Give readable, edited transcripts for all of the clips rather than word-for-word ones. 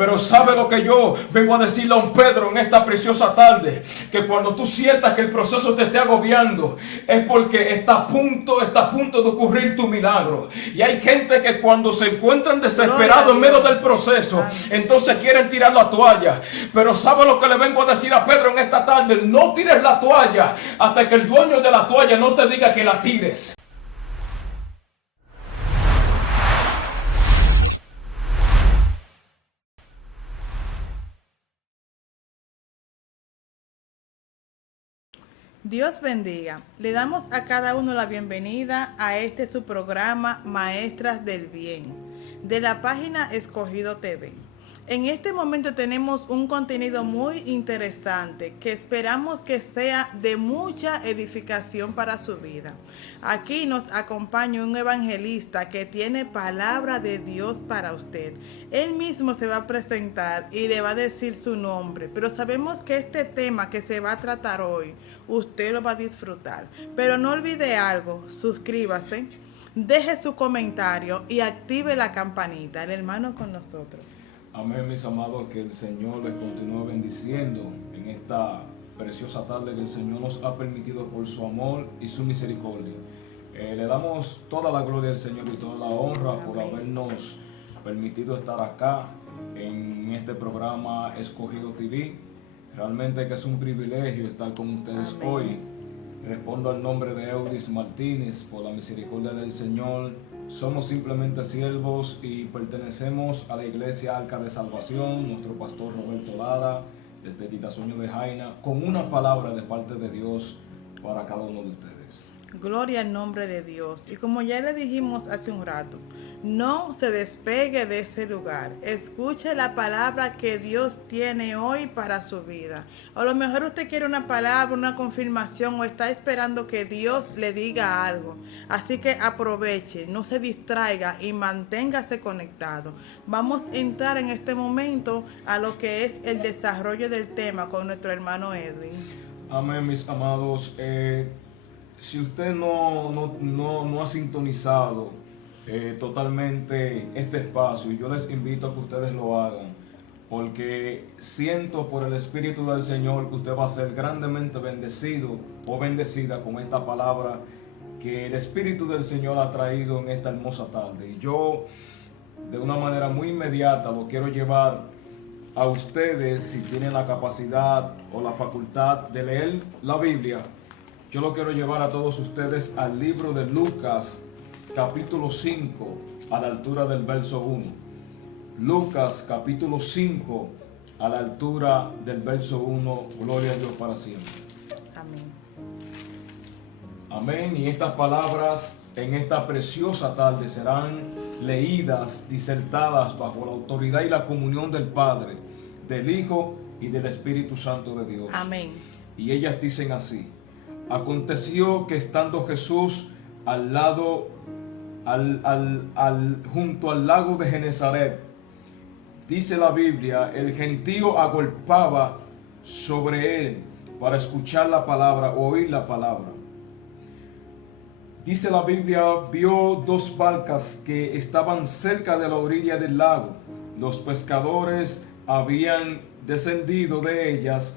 Pero ¿sabe lo que yo vengo a decirle a un Pedro en esta preciosa tarde? Que cuando tú sientas que el proceso te esté agobiando, es porque está a punto de ocurrir tu milagro. Y hay gente que cuando se encuentran desesperados en medio del proceso, entonces quieren tirar la toalla. Pero ¿sabe lo que le vengo a decir a Pedro en esta tarde? No tires la toalla hasta que el dueño de la toalla no te diga que la tires. Dios bendiga. Le damos a cada uno la bienvenida a su programa Maestras del Bien, de la página Escogido TV. En este momento tenemos un contenido muy interesante que esperamos que sea de mucha edificación para su vida. Aquí nos acompaña un evangelista que tiene palabra de Dios para usted. Él mismo se va a presentar y le va a decir su nombre, pero sabemos que este tema que se va a tratar hoy, usted lo va a disfrutar. Pero no olvide algo, suscríbase, deje su comentario y active la campanita. El hermano con nosotros. Amén, mis amados, que el Señor les continúe bendiciendo en esta preciosa tarde que el Señor nos ha permitido por su amor y su misericordia. Le damos toda la gloria al Señor y toda la honra. Amén. Por habernos permitido estar acá en este programa Escogido TV. Realmente que es un privilegio estar con ustedes. Amén. Hoy. Respondo al nombre de Eudis Martínez, por la misericordia del Señor. Somos simplemente siervos y pertenecemos a la Iglesia Arca de Salvación, nuestro pastor Roberto Lara, desde Quitasueño de Jaina, con una palabra de parte de Dios para cada uno de ustedes. Gloria al nombre de Dios. Y como ya le dijimos hace un rato, no se despegue de ese lugar. Escuche la palabra que Dios tiene hoy para su vida. A lo mejor usted quiere una palabra, una confirmación, o está esperando que Dios le diga algo. Así que aproveche, no se distraiga y manténgase conectado. Vamos a entrar en este momento a lo que es el desarrollo del tema con nuestro hermano Edwin. Amén, mis amados. Si usted no ha sintonizado totalmente este espacio, yo les invito a que ustedes lo hagan, porque siento por el Espíritu del Señor que usted va a ser grandemente bendecido o bendecida con esta palabra que el Espíritu del Señor ha traído en esta hermosa tarde. Y yo, de una manera muy inmediata, lo quiero llevar a ustedes, si tienen la capacidad o la facultad de leer la Biblia. Yo lo quiero llevar a todos ustedes al libro de Lucas, capítulo 5, a la altura del verso 1. Lucas, capítulo 5, a la altura del verso 1. Gloria a Dios para siempre. Amén. Amén. Y estas palabras en esta preciosa tarde serán leídas, disertadas bajo la autoridad y la comunión del Padre, del Hijo y del Espíritu Santo de Dios. Amén. Y ellas dicen así: aconteció que estando Jesús junto al lago de Genezaret, dice la Biblia, el gentío agolpaba sobre él para escuchar la palabra, oír la palabra. Dice la Biblia, vio dos barcas que estaban cerca de la orilla del lago. Los pescadores habían descendido de ellas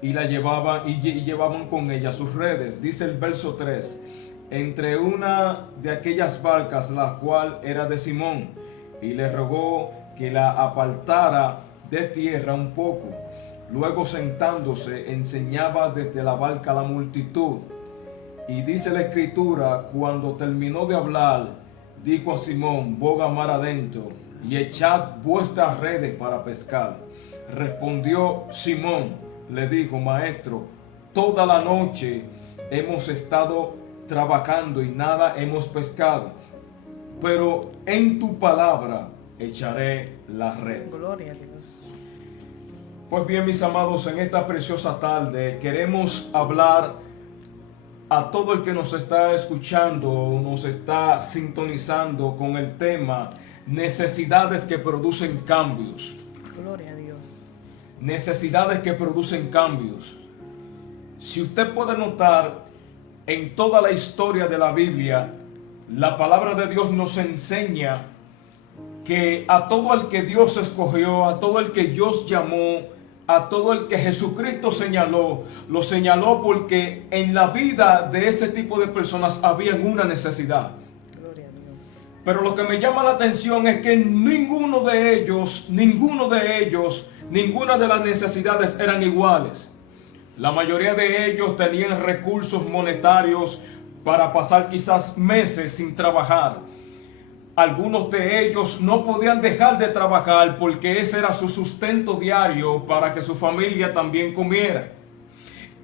y llevaban con ellas sus redes. Dice el verso 3, entre una de aquellas barcas, la cual era de Simón, y le rogó que la apartara de tierra un poco. Luego, sentándose, enseñaba desde la barca a la multitud. Y dice la Escritura, cuando terminó de hablar, dijo a Simón, boga mar adentro y echad vuestras redes para pescar. Respondió Simón, le dijo, maestro, toda la noche hemos estado trabajando y nada hemos pescado, pero en tu palabra echaré la red. Gloria a Dios. Pues bien, mis amados, en esta preciosa tarde queremos hablar a todo el que nos está escuchando, nos está sintonizando con el tema necesidades que producen cambios. Gloria a Dios. Necesidades que producen cambios. Si usted puede notar, en toda la historia de la Biblia, la palabra de Dios nos enseña que a todo el que Dios escogió, a todo el que Dios llamó, a todo el que Jesucristo señaló, lo señaló porque en la vida de ese tipo de personas había una necesidad. Gloria a Dios. Pero lo que me llama la atención es que ninguno de ellos, ninguna de las necesidades eran iguales. La mayoría de ellos tenían recursos monetarios para pasar quizás meses sin trabajar. Algunos de ellos no podían dejar de trabajar porque ese era su sustento diario para que su familia también comiera.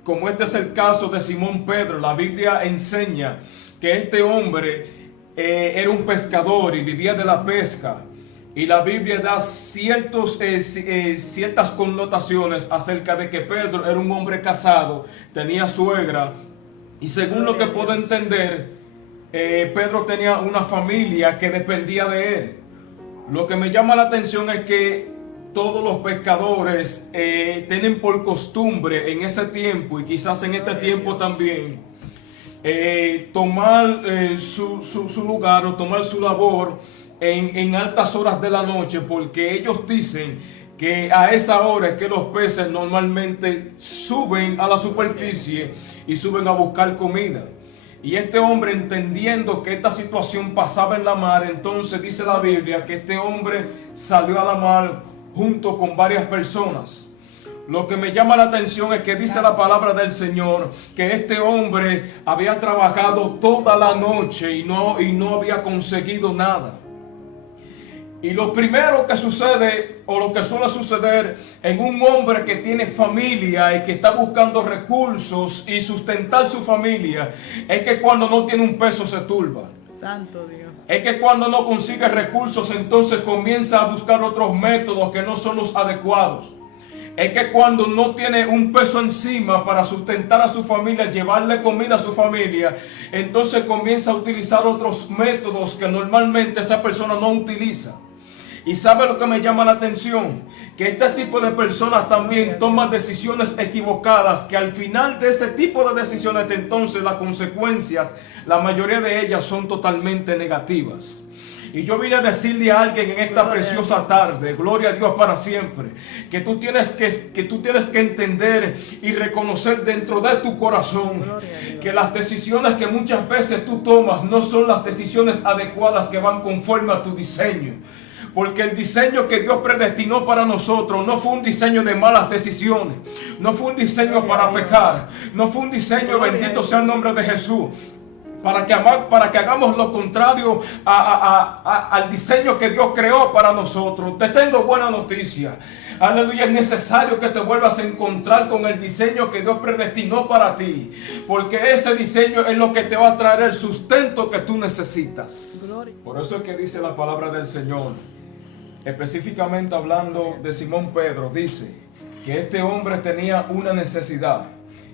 Como este es el caso de Simón Pedro, la Biblia enseña que este hombre era un pescador y vivía de la pesca. Y la Biblia da ciertas connotaciones acerca de que Pedro era un hombre casado, tenía suegra, y según lo que puedo entender, Pedro tenía una familia que dependía de él. Lo que me llama la atención es que todos los pescadores tienen por costumbre en ese tiempo, y quizás en este tiempo también, tomar su lugar o tomar su labor en altas horas de la noche, porque ellos dicen que a esa hora es que los peces normalmente suben a la superficie y suben a buscar comida. Y este hombre, entendiendo que esta situación pasaba en la mar, entonces dice la Biblia que este hombre salió a la mar junto con varias personas. Lo que me llama la atención es que dice la palabra del Señor que este hombre había trabajado toda la noche y no había conseguido nada. Y lo primero que sucede, o lo que suele suceder en un hombre que tiene familia y que está buscando recursos y sustentar su familia, es que cuando no tiene un peso se turba. Santo Dios. Es que cuando no consigue recursos, entonces comienza a buscar otros métodos que no son los adecuados. Es que cuando no tiene un peso encima para sustentar a su familia, llevarle comida a su familia, entonces comienza a utilizar otros métodos que normalmente esa persona no utiliza. Y ¿sabe lo que me llama la atención? Que este tipo de personas también toman decisiones equivocadas, que al final de ese tipo de decisiones, entonces las consecuencias, la mayoría de ellas son totalmente negativas. Y yo vine a decirle a alguien en esta preciosa tarde, gloria a Dios para siempre, que tú tienes que entender y reconocer dentro de tu corazón que las decisiones que muchas veces tú tomas no son las decisiones adecuadas que van conforme a tu diseño. Porque el diseño que Dios predestinó para nosotros no fue un diseño de malas decisiones, no fue un diseño para pecar, no fue un diseño, bendito sea el nombre de Jesús, para que hagamos lo contrario al diseño que Dios creó para nosotros. Te tengo buena noticia. Aleluya, es necesario que te vuelvas a encontrar con el diseño que Dios predestinó para ti, porque ese diseño es lo que te va a traer el sustento que tú necesitas. Por eso es que dice la palabra del Señor, específicamente hablando de Simón Pedro, dice que este hombre tenía una necesidad,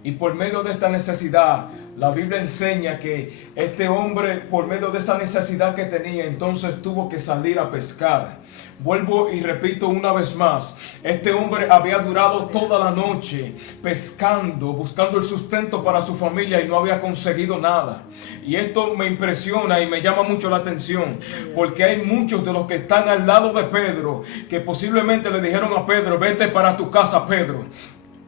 y por medio de esta necesidad, la Biblia enseña que este hombre, por medio de esa necesidad que tenía, entonces tuvo que salir a pescar. Vuelvo y repito una vez más, este hombre había durado toda la noche pescando, buscando el sustento para su familia, y no había conseguido nada. Y esto me impresiona y me llama mucho la atención, porque hay muchos de los que están al lado de Pedro que posiblemente le dijeron a Pedro: vete para tu casa, Pedro.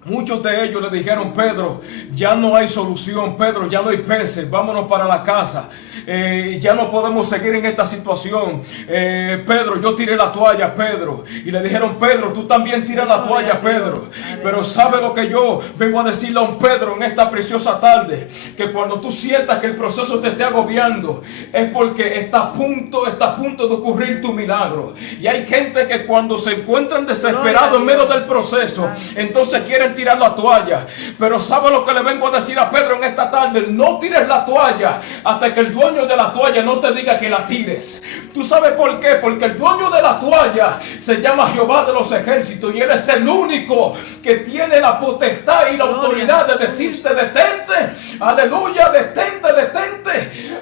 Muchos de ellos le dijeron: Pedro, ya no hay solución, Pedro, ya no hay peces, vámonos para la casa, ya no podemos seguir en esta situación, Pedro, yo tiré la toalla, Pedro. Y le dijeron: Pedro, tú también tiras la toalla, Pedro. Pero ¿sabe lo que yo vengo a decirle a un Pedro en esta preciosa tarde? Que cuando tú sientas que el proceso te esté agobiando, es porque está a punto de ocurrir tu milagro. Y hay gente que cuando se encuentran desesperados en medio del proceso, entonces quieren tirar la toalla. Pero ¿sabe lo que le vengo a decir a Pedro en esta tarde? No tires la toalla hasta que el dueño de la toalla no te diga que la tires. ¿Tú sabes por qué? Porque el dueño de la toalla se llama Jehová de los ejércitos, y Él es el único que tiene la potestad y la autoridad de decirte: detente, aleluya, detente,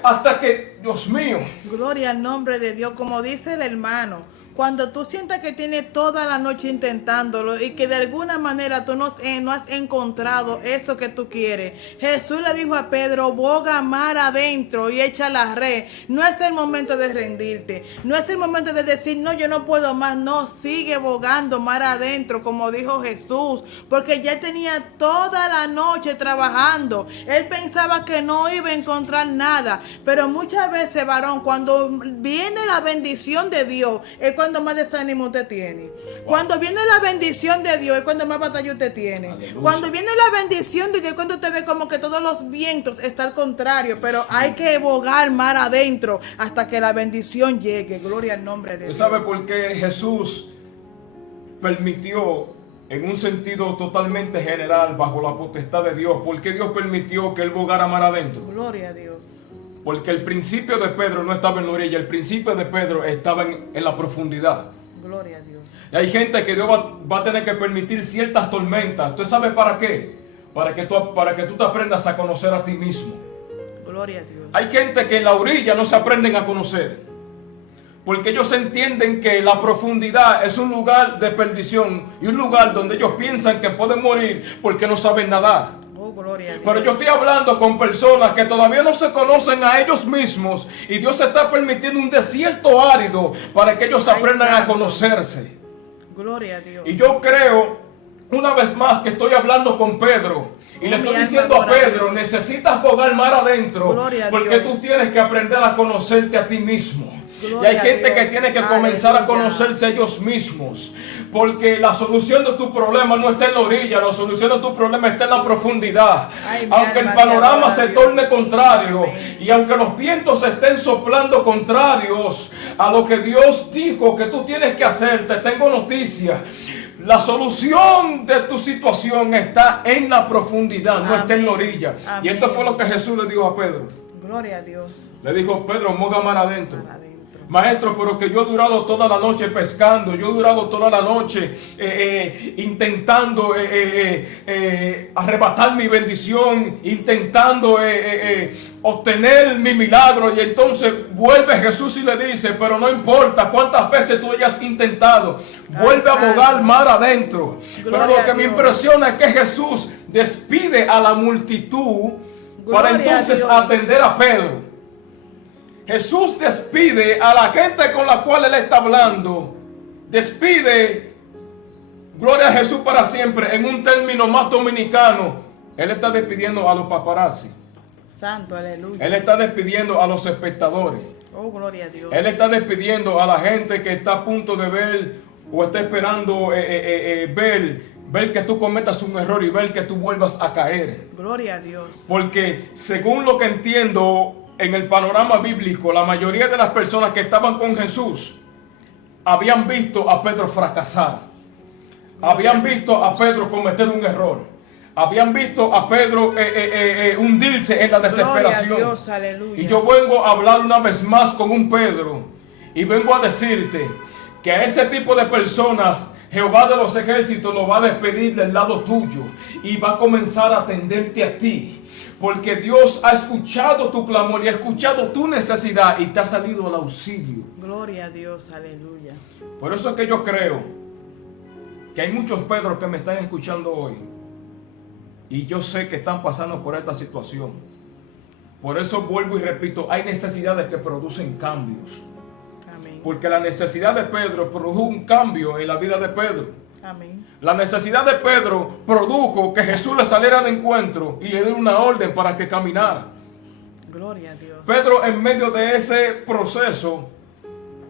hasta que, Dios mío. Gloria al nombre de Dios, como dice el hermano. Cuando tú sientas que tienes toda la noche intentándolo y que de alguna manera tú no has encontrado eso que tú quieres, Jesús le dijo a Pedro, boga mar adentro y echa la red. No es el momento de rendirte, no es el momento de decir, no, yo no puedo más. No, sigue bogando mar adentro, como dijo Jesús, porque ya tenía toda la noche trabajando. Él pensaba que no iba a encontrar nada, pero muchas veces, varón, cuando viene la bendición de Dios, es cuando más desánimo usted tiene. Wow. Cuando viene la bendición de Dios, es cuando más batalla usted tiene. Aleluya. Cuando viene la bendición de Dios, es cuando usted ve como que todos los vientos están al contrario, pero hay que bogar mar adentro hasta que la bendición llegue. Gloria al nombre de Dios. ¿Sabe por qué Jesús permitió, en un sentido totalmente general, bajo la potestad de Dios, por qué Dios permitió que él bogara mar adentro? Gloria a Dios. Porque el principio de Pedro no estaba en la orilla, el principio de Pedro estaba en la profundidad. Gloria a Dios. Y hay gente que Dios va a tener que permitir ciertas tormentas. ¿Tú sabes para qué? Para que tú te aprendas a conocer a ti mismo. Gloria a Dios. Hay gente que en la orilla no se aprenden a conocer. Porque ellos entienden que la profundidad es un lugar de perdición y un lugar donde ellos piensan que pueden morir porque no saben nadar. Oh, gloria a Dios. Pero yo estoy hablando con personas que todavía no se conocen a ellos mismos y Dios está permitiendo un desierto árido para que ellos aprendan a conocerse. Gloria a Dios. Y yo creo, una vez más, que estoy hablando con Pedro y le estoy diciendo a Pedro, necesitas bogar mar adentro porque tú tienes que aprender a conocerte a ti mismo. Y hay gente que tiene que comenzar a conocerse a ellos mismos. Porque la solución de tu problema no está en la orilla, la solución de tu problema está en la profundidad. Aunque el panorama se torne contrario y aunque los vientos estén soplando contrarios a lo que Dios dijo que tú tienes que hacer, te tengo noticia. La solución de tu situación está en la profundidad, no está en la orilla. Y esto fue lo que Jesús le dijo a Pedro. Gloria a Dios. Le dijo, Pedro, moga mar adentro. Maestro, pero que yo he durado toda la noche pescando, yo he durado toda la noche intentando arrebatar mi bendición, intentando obtener mi milagro. Y entonces vuelve Jesús y le dice, pero no importa cuántas veces tú hayas intentado, vuelve a bogar mar adentro. Pero lo que me impresiona es que Jesús despide a la multitud para entonces atender a Pedro. Jesús despide a la gente con la cual Él está hablando. Despide, gloria a Jesús para siempre, en un término más dominicano. Él está despidiendo a los paparazzi. Santo, aleluya. Él está despidiendo a los espectadores. Oh, gloria a Dios. Él está despidiendo a la gente que está a punto de ver o está esperando ver que tú cometas un error y ver que tú vuelvas a caer. Gloria a Dios. Porque según lo que entiendo, en el panorama bíblico, la mayoría de las personas que estaban con Jesús habían visto a Pedro fracasar. Habían visto a Pedro cometer un error. Habían visto a Pedro hundirse en la desesperación. Gloria a Dios, aleluya. Y yo vengo a hablar una vez más con un Pedro. Y vengo a decirte que a ese tipo de personas Jehová de los ejércitos lo va a despedir del lado tuyo. Y va a comenzar a atenderte a ti. Porque Dios ha escuchado tu clamor y ha escuchado tu necesidad y te ha salido al auxilio. Gloria a Dios, aleluya. Por eso es que yo creo que hay muchos Pedros que me están escuchando hoy. Y yo sé que están pasando por esta situación. Por eso vuelvo y repito, hay necesidades que producen cambios. Amén. Porque la necesidad de Pedro produjo un cambio en la vida de Pedro. Amén. La necesidad de Pedro produjo que Jesús le saliera de encuentro y le diera una orden para que caminara. Gloria a Dios. Pedro, en medio de ese proceso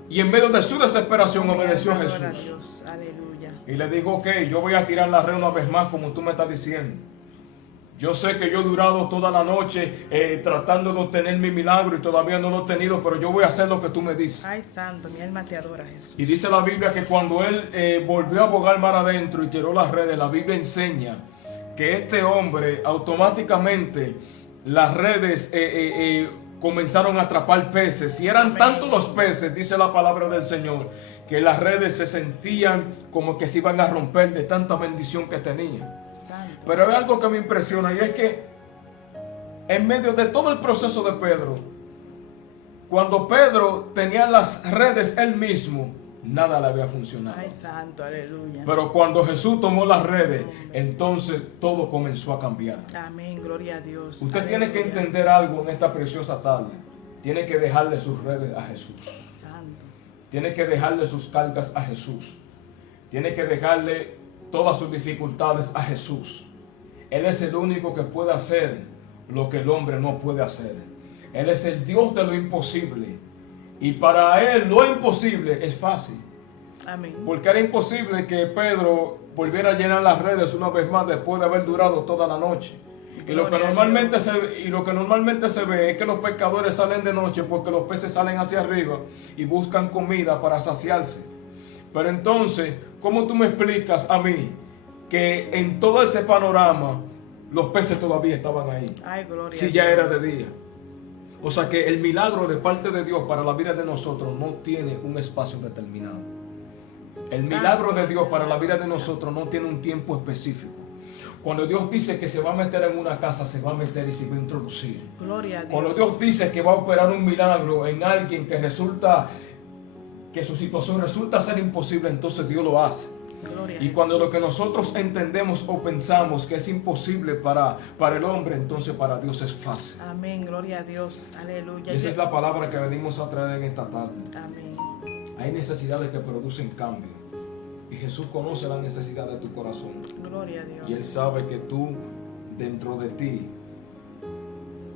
y en medio de su desesperación, obedeció a Jesús. Gloria a Dios. Aleluya. Y le dijo, ok, yo voy a tirar la red una vez más como tú me estás diciendo. Yo sé que yo he durado toda la noche tratando de obtener mi milagro y todavía no lo he obtenido, pero yo voy a hacer lo que tú me dices. Ay, santo, mi alma te adora, Jesús. Y dice la Biblia que cuando él volvió a bogar mar adentro y tiró las redes, la Biblia enseña que este hombre automáticamente las redes comenzaron a atrapar peces. Y eran tantos los peces, dice la palabra del Señor, que las redes se sentían como que se iban a romper de tanta bendición que tenían. Pero hay algo que me impresiona y es que en medio de todo el proceso de Pedro, cuando Pedro tenía las redes él mismo, nada le había funcionado. Ay, santo, aleluya. Pero cuando Jesús tomó las redes, entonces todo comenzó a cambiar. Amén, gloria a Dios. Usted Aleluya. tiene que entender algo en esta preciosa tarde. Tiene que dejarle sus redes a Jesús. Santo. Tiene que dejarle sus cargas a Jesús. Tiene que dejarle todas sus dificultades a Jesús. Él es el único que puede hacer lo que el hombre no puede hacer. Él es el Dios de lo imposible. Y para Él lo imposible es fácil. Amén. Porque era imposible que Pedro volviera a llenar las redes una vez más después de haber durado toda la noche. Y lo que normalmente se ve es que los pescadores salen de noche porque los peces salen hacia arriba y buscan comida para saciarse. Pero entonces, ¿cómo tú me explicas a mí que en todo ese panorama los peces todavía estaban ahí? Ay, gloria Si a ya Dios. era de día. O sea que el milagro de parte de Dios para la vida de nosotros no tiene un espacio determinado. El milagro de Dios para la vida de nosotros no tiene un tiempo específico. Cuando Dios dice que se va a meter en una casa, se va a meter y se va a introducir. Gloria a Dios. Cuando Dios dice que va a operar un milagro en alguien que su situación resulta ser imposible, entonces Dios lo hace. Gloria a Y cuando Jesús. lo que nosotros entendemos o pensamos que es imposible para el hombre, entonces para Dios es fácil. Amén, gloria a Dios. Aleluya. Y esa es la palabra que venimos a traer en esta tarde. Amén. Hay necesidades que producen cambio. Y Jesús conoce la necesidad de tu corazón. Gloria a Dios. Y Él sabe que tú, dentro de ti,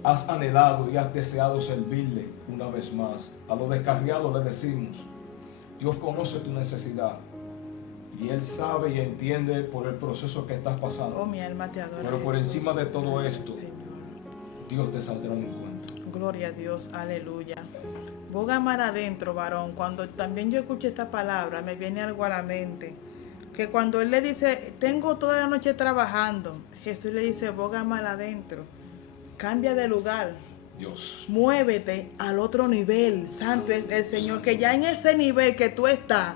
has anhelado y has deseado servirle una vez más. A los descarriados le decimos, Dios conoce tu necesidad. Y Él sabe y entiende por el proceso que estás pasando. Oh, mi alma te adora. Pero por Jesús. encima de todo Gracias, esto, Señor. Dios te saldrá en cuenta. Gloria a Dios, aleluya. Boga mar adentro, varón. Cuando también yo escucho esta palabra, me viene algo a la mente. Que cuando Él le dice, tengo toda la noche trabajando, Jesús le dice, boga mar adentro. Cambia de lugar. Dios. Muévete al otro nivel. Santo es el Señor. Que ya en ese nivel que tú estás,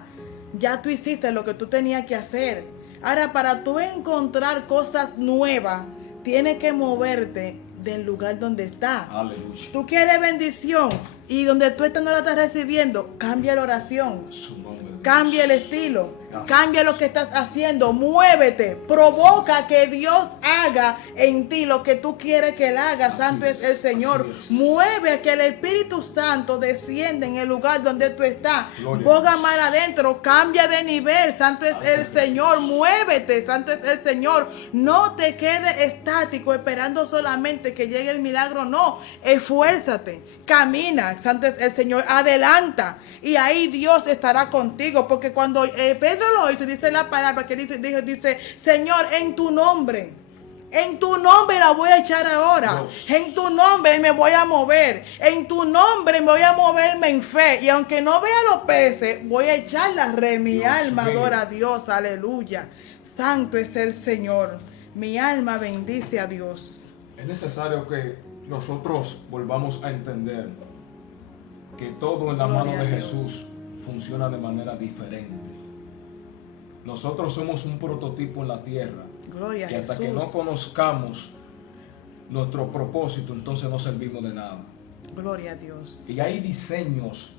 ya tú hiciste lo que tú tenías que hacer. Ahora, para tú encontrar cosas nuevas, tienes que moverte del lugar donde estás. Aleluya. Tú quieres bendición y donde tú estás no la estás recibiendo, cambia la oración, Su nombre. cambia el Dios. estilo, Gracias. cambia lo que estás haciendo, muévete, provoca que Dios haga en ti lo que tú quieres que Él haga. Así Santo es es, el Señor. así es. Mueve a que el Espíritu Santo descienda en el lugar donde tú estás. Gloria Boga a Dios. mar adentro, cambia de nivel. Santo es Así el es. Señor. Muévete, Santo es el Señor. No te quedes estático esperando solamente que llegue el milagro. No, esfuérzate, camina, Santo es el Señor, adelanta. Y ahí Dios estará contigo. Porque cuando Pedro lo hizo, dice la palabra que dice, Señor, en tu nombre la voy a echar ahora. Dios. En tu nombre me voy a mover. En tu nombre me voy a moverme en fe. Y aunque no vea los peces, voy a echar la red. Mi Dios alma mío. adora a Dios. Aleluya. Santo es el Señor. Mi alma bendice a Dios. Es necesario que nosotros volvamos a entender que todo en la Gloria mano a de Dios. Jesús funciona de manera diferente. Nosotros somos un prototipo en la tierra Gloria a que hasta Jesús. que no conozcamos nuestro propósito, entonces no servimos de nada. Gloria a Dios. Y hay diseños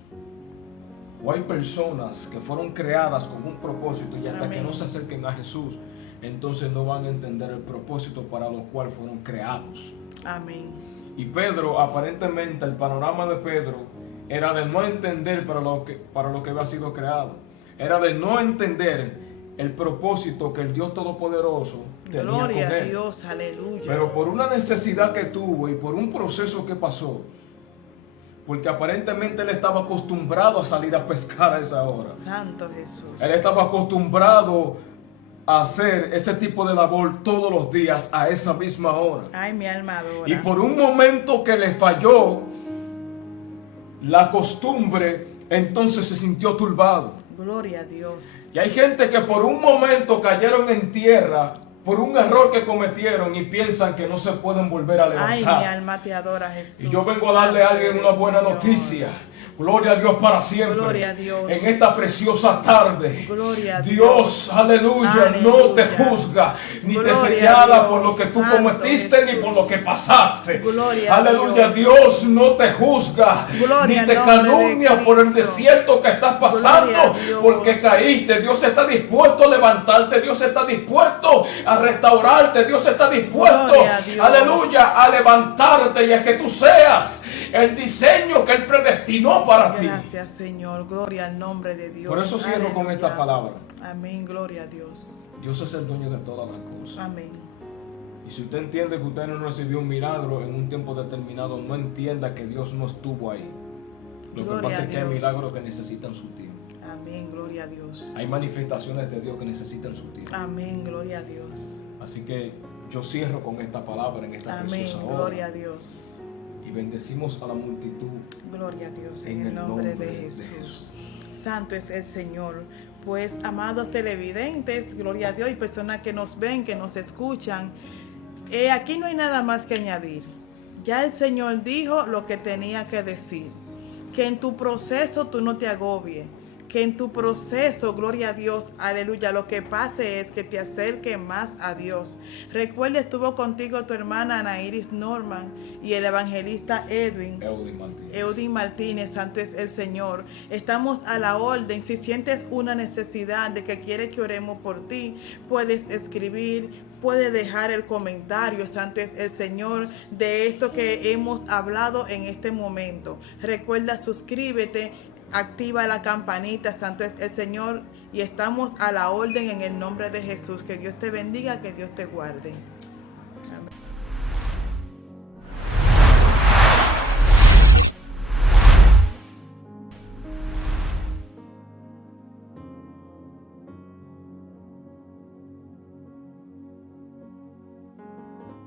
o hay personas que fueron creadas con un propósito y hasta Amén. que no se acerquen a Jesús, entonces no van a entender el propósito para lo cual fueron creados. Amén. Y Pedro, aparentemente, el panorama de Pedro era de no entender para lo que había sido creado. Era de no entender el propósito que el Dios Todopoderoso tenía Gloria con a él. Dios. Aleluya. Pero por una necesidad que tuvo y por un proceso que pasó, porque aparentemente él estaba acostumbrado a salir a pescar a esa hora. Santo Jesús. Él estaba acostumbrado a hacer ese tipo de labor todos los días a esa misma hora. Ay, mi alma adora. Y por un momento que le falló la costumbre, entonces se sintió turbado. Gloria a Dios. Y hay gente que por un momento cayeron en tierra por un error que cometieron y piensan que no se pueden volver a Ay, levantar. mi alma te adora, Jesús. Y yo vengo a darle a alguien una buena noticia. Gloria a Dios para siempre. Gloria a Dios. En esta preciosa tarde. Gloria a Dios, aleluya, no te juzga, ni Gloria te a señala Dios, por lo que tú Santo cometiste, Jesús. ni por lo que pasaste. Gloria a Aleluya, Dios. Dios no te juzga, Gloria ni te al nombre de calumnia por el Cristo. desierto que estás Gloria pasando, a Dios. porque caíste. Dios está dispuesto a levantarte, Dios está dispuesto a restaurarte, Dios está dispuesto, Gloria a Dios. aleluya, a levantarte y a que tú seas el diseño que Él predestinó para ti. Gracias, Señor. Gloria al nombre de Dios. Por eso cierro con Aleluya. esta palabra. Amén. Gloria a Dios. Dios es el dueño de todas las cosas. Amén. Y si usted entiende que usted no recibió un milagro en un tiempo determinado, no entienda que Dios no estuvo ahí. Lo que Gloria pasa a es que hay Dios. milagros que necesitan su tiempo. Amén. Gloria a Dios. Hay manifestaciones de Dios que necesitan su tiempo. Amén. Gloria a Dios. Así que yo cierro con esta palabra en esta Amén. preciosa hora. Gloria a Dios. Y bendecimos a la multitud. Gloria a Dios en el nombre de Jesús. Santo es el Señor. Pues, amados televidentes, gloria a Dios, y personas que nos ven, que nos escuchan, aquí no hay nada más que añadir. Ya el Señor dijo lo que tenía que decir. Que en tu proceso tú no te agobies. Que en tu proceso, gloria a Dios, aleluya, lo que pase es que te acerque más a Dios. Recuerda, estuvo contigo tu hermana Ana Iris Norman y el evangelista Eudin Martínez. Santo es el Señor. Estamos a la orden. Si sientes una necesidad de que quieres que oremos por ti, puedes escribir, puedes dejar el comentario. Santo es el Señor, de esto que hemos hablado en este momento. Recuerda, suscríbete, activa la campanita. Santo es el Señor, y estamos a la orden en el nombre de Jesús. Que Dios te bendiga, que Dios te guarde. Amén.